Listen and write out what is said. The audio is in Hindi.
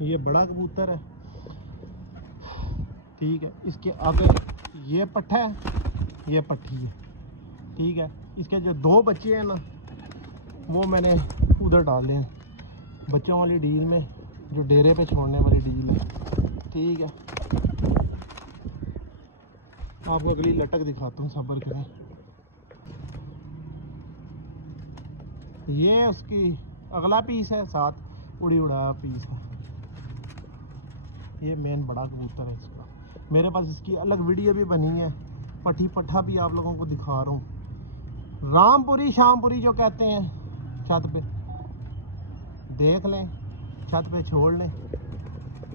ये बड़ा कबूतर है, ठीक है। इसके आगे ये पट्ठा है, ये पट्टी है, ठीक है। इसके जो दो बच्चे हैं ना, वो मैंने उधर डाले हैं बच्चों वाली डील में, जो डेरे पे छोड़ने वाली डील है, ठीक है। आपको अगली लटक दिखाता हूँ, सब्र करें। ये उसकी अगला पीस है, साथ उड़ी उड़ाया पीस है। ये मेन बड़ा कबूतर है इसका। मेरे पास इसकी अलग वीडियो भी बनी है, पट्टी पट्ठा भी आप लोगों को दिखा रहा हूँ। रामपुरी शामपुरी जो कहते हैं, छत पे देख लें, छत पे छोड़ लें।